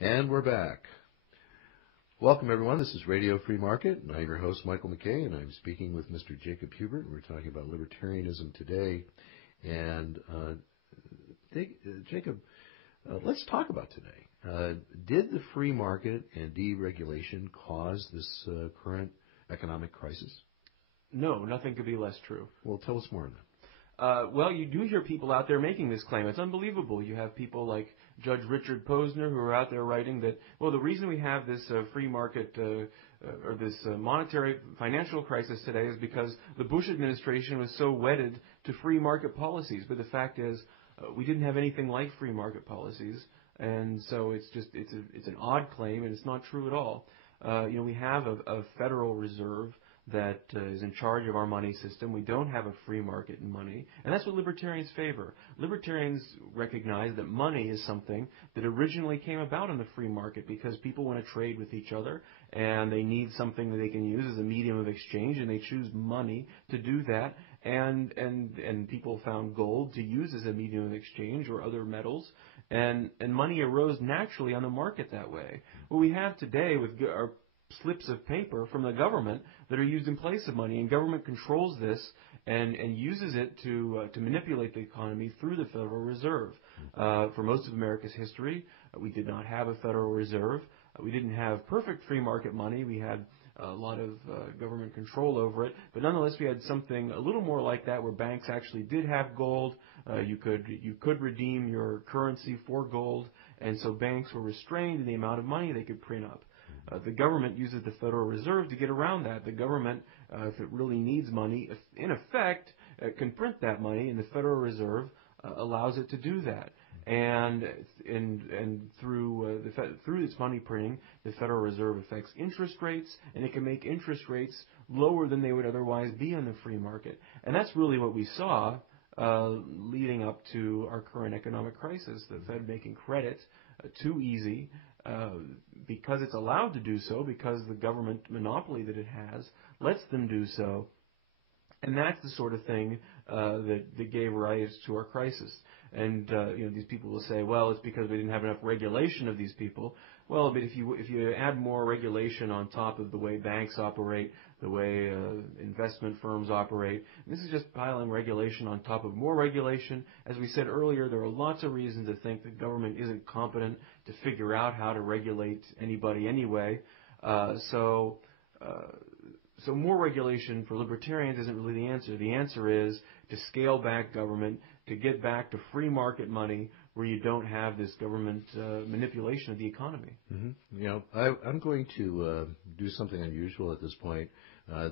And we're back. Welcome, everyone. This is Radio Free Market, and I'm your host, Michael McKay, and I'm speaking with Mr. Jacob Huebert. We're talking about libertarianism today. And Jacob, let's talk about today. Did the free market and deregulation cause this current economic crisis? No, nothing could be less true. Well, tell us more on that. Well, you do hear people out there making this claim. It's unbelievable. You have people like Judge Richard Posner who are out there writing that, well, the reason we have this free market or this monetary financial crisis today is because the Bush administration was so wedded to free market policies. But the fact is, we didn't have anything like free market policies, and so it's an odd claim, and it's not true at all. We have a Federal Reserve that is in charge of our money system. We don't have a free market in money, and that's what libertarians favor. Libertarians recognize that money is something that originally came about in the free market because people want to trade with each other, and they need something that they can use as a medium of exchange, and they choose money to do that, and people found gold to use as a medium of exchange or other metals, and money arose naturally on the market that way. What we have today with our slips of paper from the government that are used in place of money, and government controls this and uses it to manipulate the economy through the Federal Reserve. For most of America's history, we did not have a Federal Reserve. We didn't have perfect free market money. We had a lot of government control over it, but nonetheless we had something a little more like that, where banks actually did have gold. You could redeem your currency for gold, and so banks were restrained in the amount of money they could print up. The government uses the Federal Reserve to get around that. The government, if it really needs money, in effect, can print that money, and the Federal Reserve allows it to do that. And through its money printing, the Federal Reserve affects interest rates, and it can make interest rates lower than they would otherwise be on the free market. And that's really what we saw leading up to our current economic crisis. The Fed making credit too easy. Because it's allowed to do so, because the government monopoly that it has lets them do so. And that's the sort of thing that gave rise to our crisis. And these people will say, well, it's because we didn't have enough regulation of these people. Well, but if you add more regulation on top of the way banks operate, the way investment firms operate, this is just piling regulation on top of more regulation. As we said earlier, there are lots of reasons to think the government isn't competent to figure out how to regulate anybody anyway. So more regulation for libertarians isn't really the answer. The answer is to scale back government, to get back to free market money where you don't have this government manipulation of the economy. Mm-hmm. I'm going to do something unusual at this point.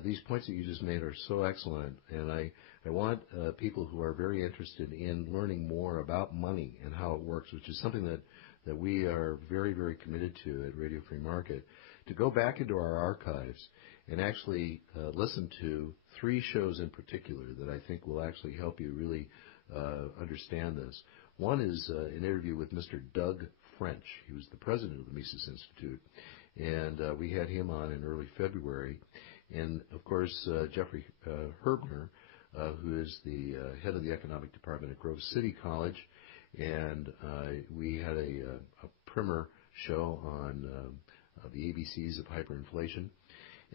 These points that you just made are so excellent, and I want people who are very interested in learning more about money and how it works, which is something that we are very, very committed to at Radio Free Market, to go back into our archives and actually listen to 3 shows in particular that I think will actually help you really understand this. One is an interview with Mr. Doug French. He was the president of the Mises Institute, and we had him on in early February. And, of course, Jeffrey Huebert, who is the head of the economic department at Grove City College, and we had a primer show on the ABCs of hyperinflation.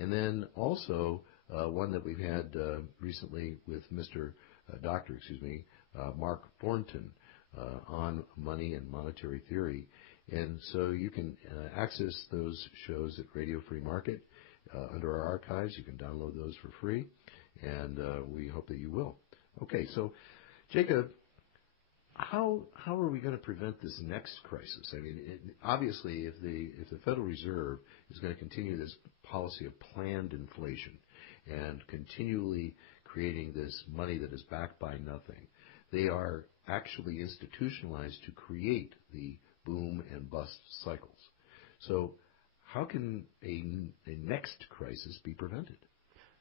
And then also one that we've had recently with Mark Thornton on money and monetary theory. And so you can access those shows at Radio Free Market under our archives. You can download those for free, and we hope that you will. Okay, so Jacob, how are we going to prevent this next crisis? I mean, obviously, if the Federal Reserve is going to continue this policy of planned inflation and continually creating this money that is backed by nothing, they are actually institutionalized to create the boom and bust cycles. So how can a next crisis be prevented?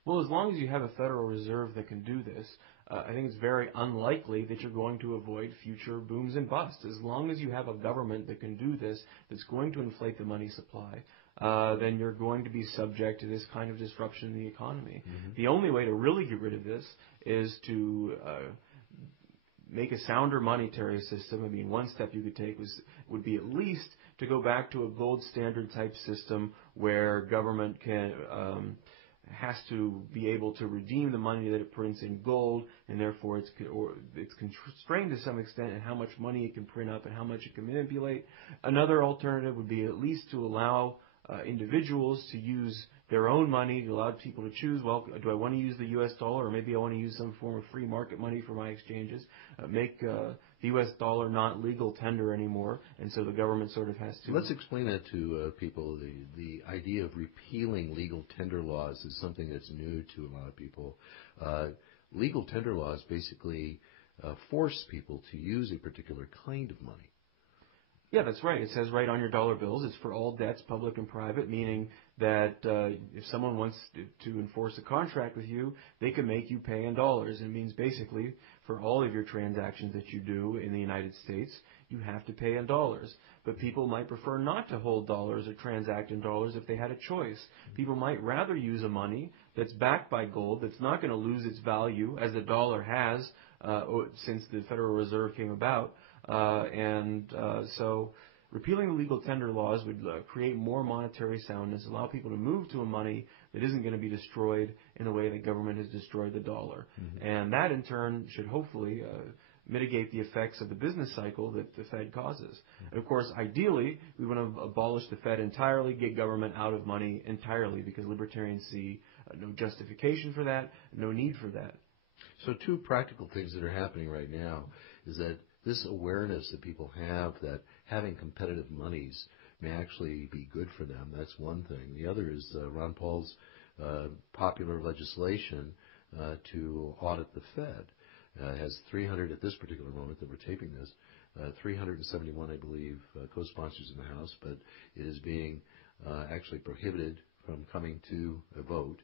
Well, as long as you have a Federal Reserve that can do this, I think it's very unlikely that you're going to avoid future booms and busts. As long as you have a government that can do this, that's going to inflate the money supply, then you're going to be subject to this kind of disruption in the economy. Mm-hmm. The only way to really get rid of this is to make a sounder monetary system. I mean, one step you could take would be at least to go back to a gold standard type system where government has to be able to redeem the money that it prints in gold, and therefore it's constrained to some extent in how much money it can print up and how much it can manipulate. Another alternative would be at least to allow individuals to use their own money, to allow people to choose, well, do I want to use the U.S. dollar, or maybe I want to use some form of free market money for my exchanges, make the U.S. dollar not legal tender anymore, and so the government sort of has to... Let's explain that to people. The idea of repealing legal tender laws is something that's new to a lot of people. Legal tender laws basically force people to use a particular kind of money. Yeah, that's right. It says right on your dollar bills, it's for all debts, public and private, meaning that if someone wants to enforce a contract with you, they can make you pay in dollars. It means basically for all of your transactions that you do in the United States, you have to pay in dollars. But people might prefer not to hold dollars or transact in dollars if they had a choice. People might rather use a money that's backed by gold, that's not going to lose its value, as the dollar has since the Federal Reserve came about. So repealing the legal tender laws would create more monetary soundness, allow people to move to a money that isn't going to be destroyed in the way that government has destroyed the dollar. Mm-hmm. And that, in turn, should hopefully mitigate the effects of the business cycle that the Fed causes. Mm-hmm. And, of course, ideally, we want to abolish the Fed entirely, get government out of money entirely, because libertarians see no justification for that, no need for that. So two practical things that are happening right now is that this awareness that people have that having competitive monies may actually be good for them. That's one thing. The other is Ron Paul's popular legislation to audit the Fed. Has 300, at this particular moment that we're taping this, 371, I believe, co-sponsors in the House, but it is being actually prohibited from coming to a vote.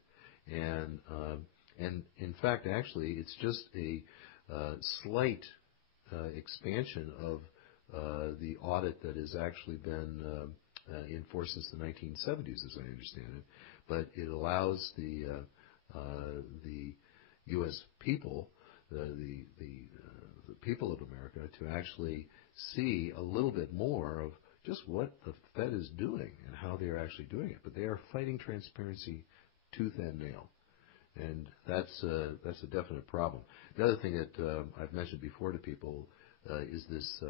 And in fact, actually, it's just a slight expansion of the audit that has actually been in force since the 1970s, as I understand it. But it allows the U.S. people, the people of America, to actually see a little bit more of just what the Fed is doing and how they are actually doing it. But they are fighting transparency tooth and nail. And that's a definite problem. The other thing that I've mentioned before to people is this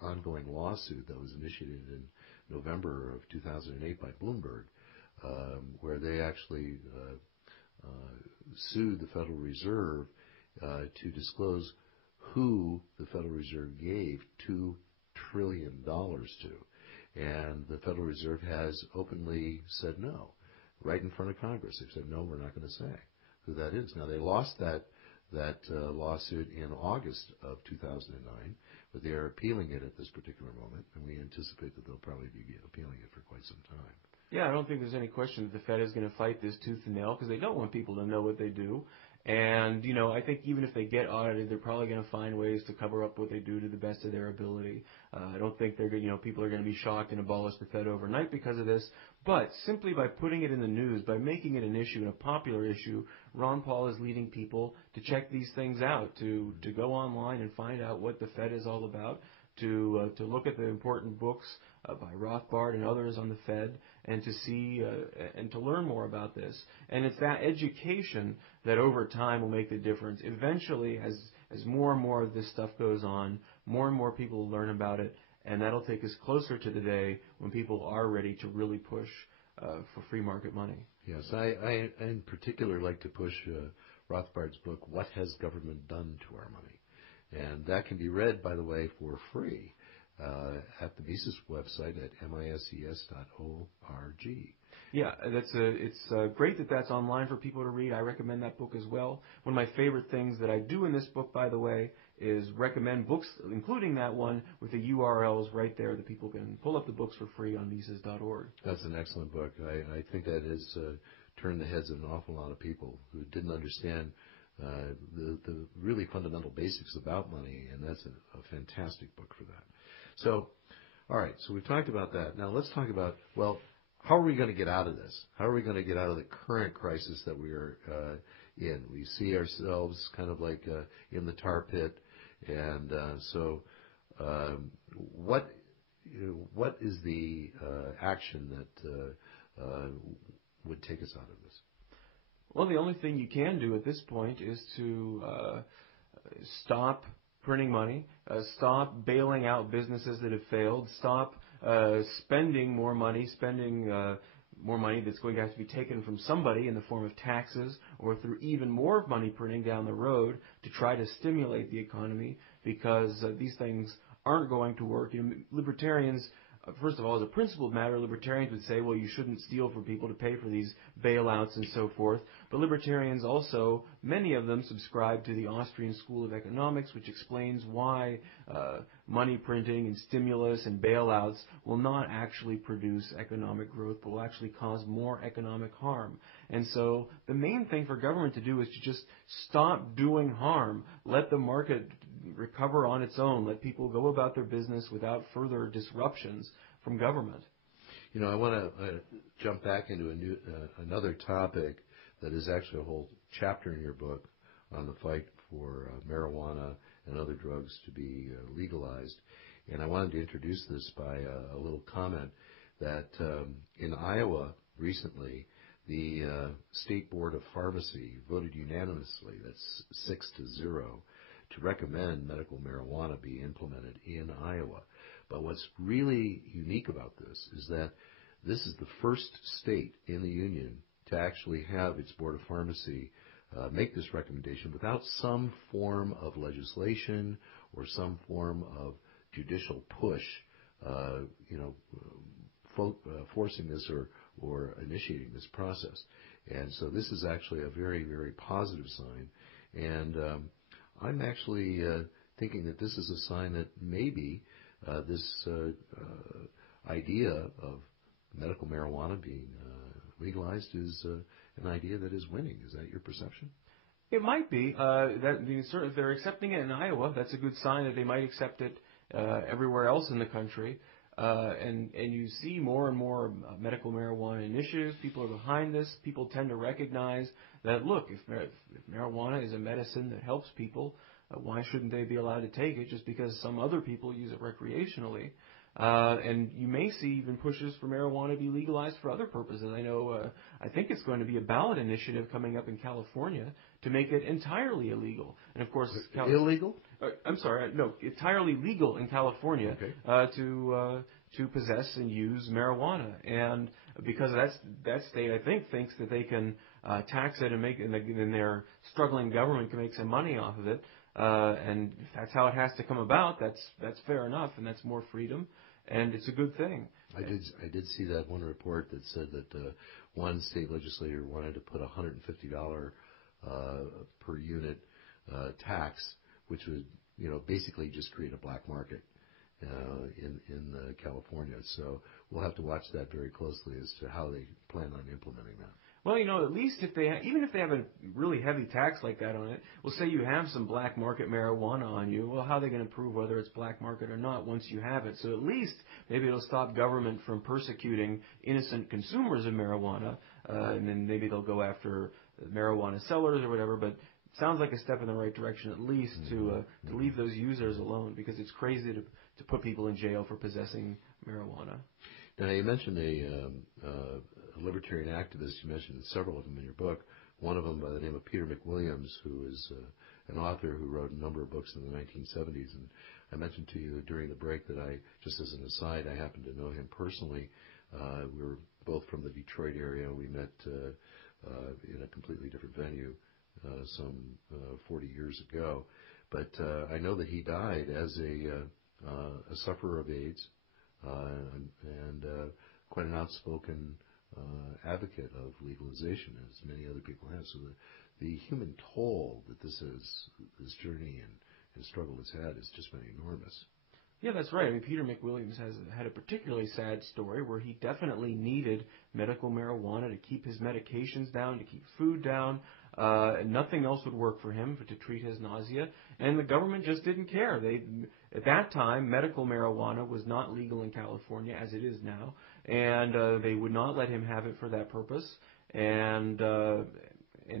ongoing lawsuit that was initiated in November of 2008 by Bloomberg, where they actually sued the Federal Reserve to disclose who the Federal Reserve gave $2 trillion to. And the Federal Reserve has openly said no. Right in front of Congress, they've said, no, we're not going to say who that is. Now, they lost that lawsuit in August of 2009, but they are appealing it at this particular moment, and we anticipate that they'll probably be appealing it for quite some time. Yeah, I don't think there's any question that the Fed is going to fight this tooth and nail, because they don't want people to know what they do. And, I think even if they get audited, they're probably going to find ways to cover up what they do to the best of their ability. I don't think people are going to be shocked and abolish the Fed overnight because of this. But simply by putting it in the news, by making it an issue and a popular issue, Ron Paul is leading people to check these things out, to go online and find out what the Fed is all about, to look at the important books by Rothbard and others on the Fed, and to see and to learn more about this. And it's that education that over time will make the difference. Eventually, as more and more of this stuff goes on, more and more people will learn about it, and that'll take us closer to the day when people are ready to really push for free market money. Yes, I in particular like to push Rothbard's book, What Has Government Done to Our Money? And that can be read, by the way, for free at the Mises website at mises.org. Yeah, it's great that that's online for people to read. I recommend that book as well. One of my favorite things that I do in this book, by the way, is recommend books, including that one, with the URLs right there that people can pull up the books for free on Mises.org. That's an excellent book. I think that has turned the heads of an awful lot of people who didn't understand the really fundamental basics about money, and that's a fantastic book for that. So, all right, so we've talked about that. Now let's talk about, well, how are we going to get out of this? How are we going to get out of the current crisis that we are in? We see ourselves kind of like in the tar pit, And what is the action that would take us out of this? Well, the only thing you can do at this point is to stop printing money, stop bailing out businesses that have failed, stop spending more money that's going to have to be taken from somebody in the form of taxes or through even more money printing down the road to try to stimulate the economy, because these things aren't going to work. Libertarians, first of all, as a principled matter, libertarians would say, well, you shouldn't steal from people to pay for these bailouts and so forth. But libertarians also, many of them subscribe to the Austrian School of Economics, which explains why money printing and stimulus and bailouts will not actually produce economic growth, but will actually cause more economic harm. And so the main thing for government to do is to just stop doing harm, let the market recover on its own, let people go about their business without further disruptions from government. You know, I want to jump back into another topic that is actually a whole chapter in your book on the fight for marijuana and other drugs to be legalized. And I wanted to introduce this by a little comment that in Iowa recently, the State Board of Pharmacy voted unanimously, that's 6-0, to recommend medical marijuana be implemented in Iowa. But what's really unique about this is that this is the first state in the union to actually have its Board of Pharmacy make this recommendation without some form of legislation or some form of judicial push, forcing this or initiating this process. And so this is actually a very, very positive sign. And I'm actually thinking that this is a sign that maybe this idea of medical marijuana being legalized is an idea that is winning. Is that your perception? It might be. If they're accepting it in Iowa, that's a good sign that they might accept it everywhere else in the country. And you see more and more medical marijuana initiatives. People are behind this. People tend to recognize that, look, if marijuana is a medicine that helps people, why shouldn't they be allowed to take it just because some other people use it recreationally? And you may see even pushes for marijuana to be legalized for other purposes. I think it's going to be a ballot initiative coming up in California to make it entirely illegal. And of course, illegal? I'm sorry, no, entirely legal in California. Okay. To possess and use marijuana. And because that state, I think, thinks that they can tax it and their struggling government can make some money off of it. And if that's how it has to come about, that's fair enough, and that's more freedom, and it's a good thing. I did see that one report that said that one state legislator wanted to put $150 per unit tax, which would basically just create a black market in California. So we'll have to watch that very closely as to how they plan on implementing that. Well, at least even if they have a really heavy tax like that on it, we'll say you have some black market marijuana on you. Well, how are they going to prove whether it's black market or not once you have it? So at least maybe it'll stop government from persecuting innocent consumers of marijuana, and then maybe they'll go after marijuana sellers or whatever. But it sounds like a step in the right direction, at least to leave those users alone, because it's crazy to put people in jail for possessing marijuana. Now, you mentioned a libertarian activist. You mentioned several of them in your book. One of them by the name of Peter McWilliams, who is an author who wrote a number of books in the 1970s. And I mentioned to you during the break that just as an aside, I happen to know him personally. We were both from the Detroit area. We met in a completely different venue some 40 years ago. But I know that he died as a sufferer of AIDS and quite an outspoken advocate of legalization, as many other people have. So the human toll that this journey and struggle has had has just been enormous. Yeah, that's right. I mean, Peter McWilliams has had a particularly sad story where he definitely needed medical marijuana to keep his medications down, to keep food down. Nothing else would work for him to treat his nausea, and the government just didn't care. At that time, medical marijuana was not legal in California, as it is now, and they would not let him have it for that purpose, and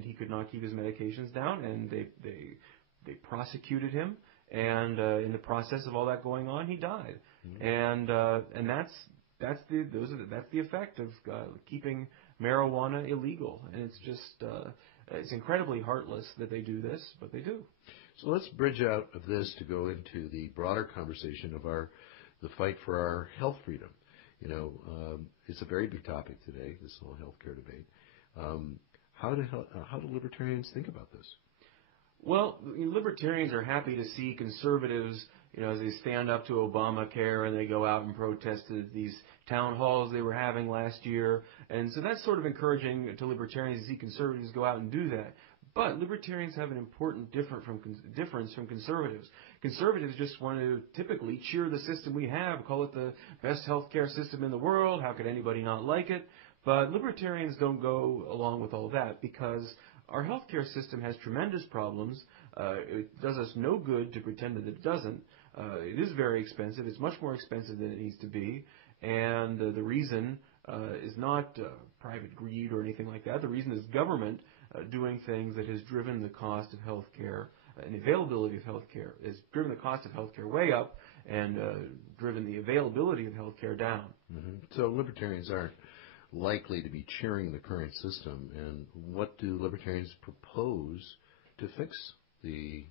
he could not keep his medications down, and they prosecuted him, And in the process of all that going on, he died. Mm-hmm. And that's the effect of keeping marijuana illegal. And it's just it's incredibly heartless that they do this, but they do. So let's bridge out of this to go into the broader conversation of the fight for our health freedom. It's a very big topic today, this whole healthcare debate. How do libertarians think about this? Well, libertarians are happy to see conservatives, as they stand up to Obamacare and they go out and protest at these town halls they were having last year. And so that's sort of encouraging to libertarians to see conservatives go out and do that. But libertarians have an important difference from conservatives. Conservatives just want to typically cheer the system we have, call it the best healthcare system in the world. How could anybody not like it? But libertarians don't go along with all that because our healthcare system has tremendous problems. It does us no good to pretend that it doesn't. It is very expensive. It's much more expensive than it needs to be. And the reason is not private greed or anything like that. The reason is government doing things that has driven the cost of healthcare and availability of healthcare. Has driven the cost of healthcare way up and driven the availability of healthcare down. Mm-hmm. So libertarians aren't likely to be cheering the current system. And what do libertarians propose to fix the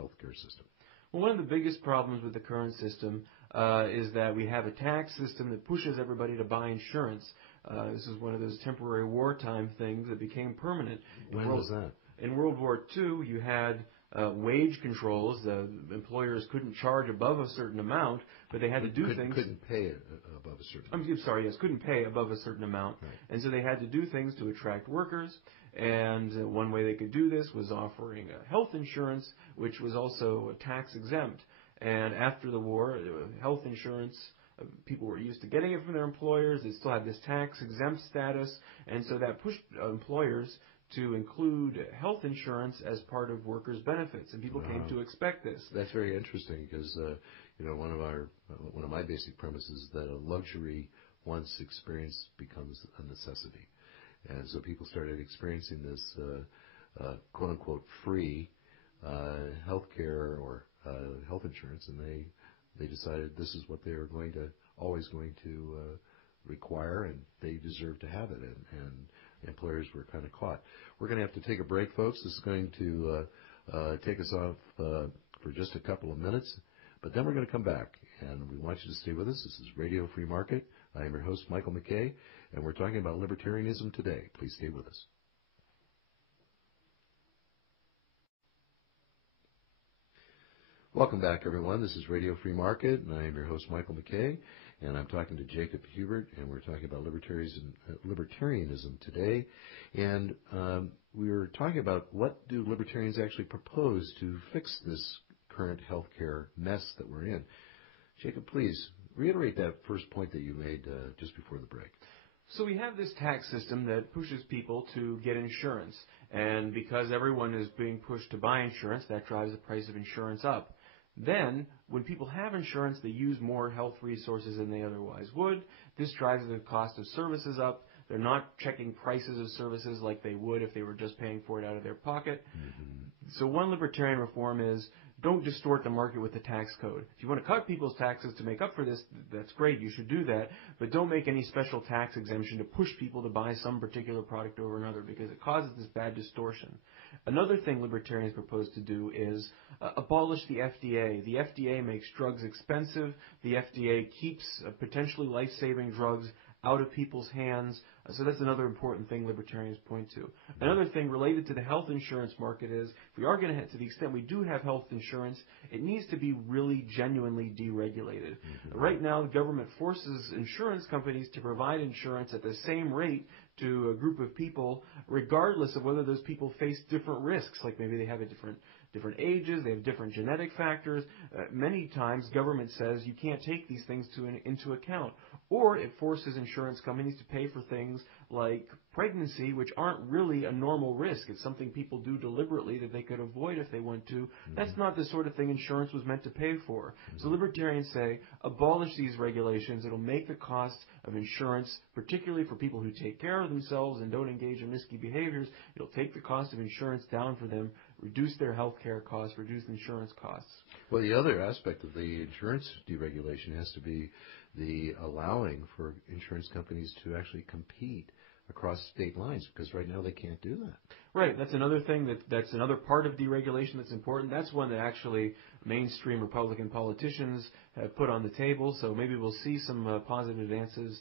healthcare system? Well, one of the biggest problems with the current system is that we have a tax system that pushes everybody to buy insurance. This is one of those temporary wartime things that became permanent. When was that? In World War II, you had wage controls. The employers couldn't charge above a certain amount, but they had to do things. Couldn't pay above a certain amount. I'm sorry, yes, couldn't pay above a certain amount. Right. And so they had to do things to attract workers. And one way they could do this was offering health insurance, which was also tax exempt. And after the war, health insurance, people were used to getting it from their employers. They still had this tax exempt status. And so that pushed employers to include health insurance as part of workers' benefits. And people came to expect this. That's very interesting because, one of my basic premises is that a luxury once experienced becomes a necessity. And so people started experiencing this quote-unquote free health care or health insurance, and they decided this is what they were always going to require, and they deserved to have it, and employers were kind of caught. We're going to have to take a break, folks. This is going to take us off for just a couple of minutes, but then we're going to come back, and we want you to stay with us. This is Radio Free Market. I am your host, Michael McKay, and we're talking about libertarianism today. Please stay with us. Welcome back, everyone. This is Radio Free Market, and I am your host, Michael McKay, and I'm talking to Jacob Huebert, and we're talking about libertarianism today. And we were talking about what do libertarians actually propose to fix this current healthcare mess that we're in. Jacob, please reiterate that first point that you made just before the break. So we have this tax system that pushes people to get insurance. And because everyone is being pushed to buy insurance, that drives the price of insurance up. Then, when people have insurance, they use more health resources than they otherwise would. This drives the cost of services up. They're not checking prices of services like they would if they were just paying for it out of their pocket. Mm-hmm. So one libertarian reform is don't distort the market with the tax code. If you want to cut people's taxes to make up for this, that's great. You should do that. But don't make any special tax exemption to push people to buy some particular product over another because it causes this bad distortion. Another thing libertarians propose to do is abolish the FDA. The FDA makes drugs expensive. The FDA keeps potentially life-saving drugs out of people's hands. So that's another important thing libertarians point to. Another thing related to the health insurance market is if we are going to, to the extent we do have health insurance, it needs to be really genuinely deregulated. Mm-hmm. Right now, the government forces insurance companies to provide insurance at the same rate to a group of people, regardless of whether those people face different risks, like maybe they have different ages, they have different genetic factors. Many times government says you can't take these things into account. Or it forces insurance companies to pay for things like pregnancy, which aren't really a normal risk. It's something people do deliberately that they could avoid if they want to. Mm-hmm. That's not the sort of thing insurance was meant to pay for. Mm-hmm. So libertarians say, abolish these regulations. It'll make the cost of insurance, particularly for people who take care of themselves and don't engage in risky behaviors, it'll take the cost of insurance down for them. reduce their health care costs, reduce insurance costs. Well, the other aspect of the insurance deregulation has to be the allowing for insurance companies to actually compete across state lines, because right now they can't do that. Right. That's another thing that's another part of deregulation that's important. That's one that actually mainstream Republican politicians have put on the table. So maybe we'll see some positive advances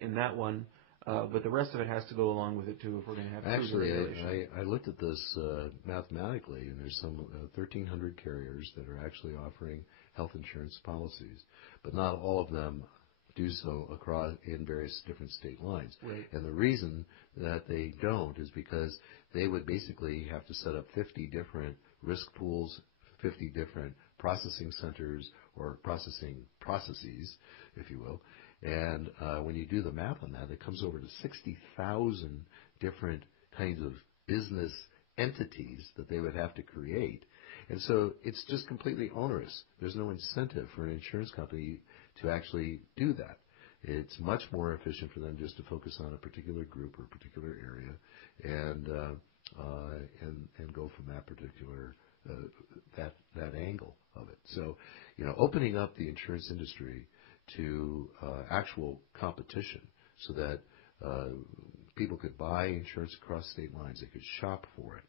in that one. But the rest of it has to go along with it too if we're going to have true deregulation. Actually, I looked at this mathematically, and there's some 1,300 carriers that are actually offering health insurance policies, but not all of them do so across in various different state lines. Right. And the reason that they don't is because they would basically have to set up 50 different risk pools, 50 different processing centers or processes, if you will. And when you do the math on that, it comes over to 60,000 different kinds of business entities that they would have to create. And so it's just completely onerous. There's no incentive for an insurance company to actually do that. It's much more efficient for them just to focus on a particular group or a particular area and go from that particular that angle of it. So, opening up the insurance industry to actual competition so that people could buy insurance across state lines, they could shop for it,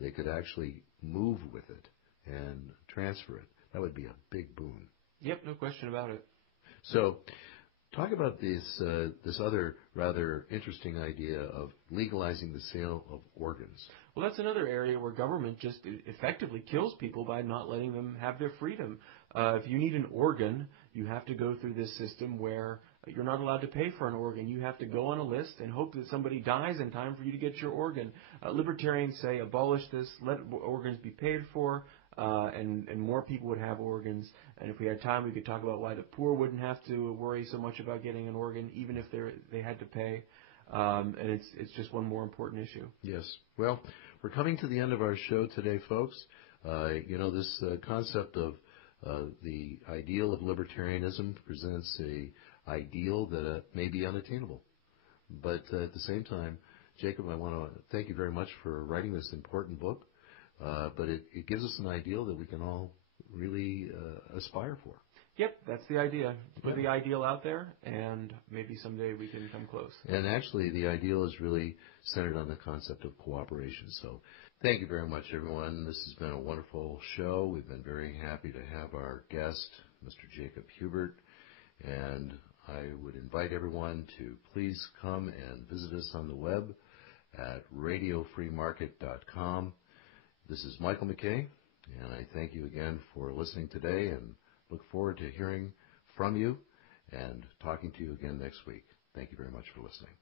they could actually move with it and transfer it. That would be a big boon. Yep, no question about it. So, talk about this other rather interesting idea of legalizing the sale of organs. Well, that's another area where government just effectively kills people by not letting them have their freedom. If you need an organ, you have to go through this system where you're not allowed to pay for an organ. You have to go on a list and hope that somebody dies in time for you to get your organ. Libertarians say abolish this, let organs be paid for, and more people would have organs. And if we had time, we could talk about why the poor wouldn't have to worry so much about getting an organ, even if they had to pay. And it's just one more important issue. Yes. Well, we're coming to the end of our show today, folks. This concept of the ideal of libertarianism presents a ideal that may be unattainable. But at the same time, Jacob, I want to thank you very much for writing this important book. But it gives us an ideal that we can all really aspire for. Yep, that's the idea. Put the ideal out there, and maybe someday we can come close. And actually, the ideal is really centered on the concept of cooperation. So thank you very much, everyone. This has been a wonderful show. We've been very happy to have our guest, Mr. Jacob Huebert. And I would invite everyone to please come and visit us on the web at radiofreemarket.com. This is Michael McKay, and I thank you again for listening today and look forward to hearing from you and talking to you again next week. Thank you very much for listening.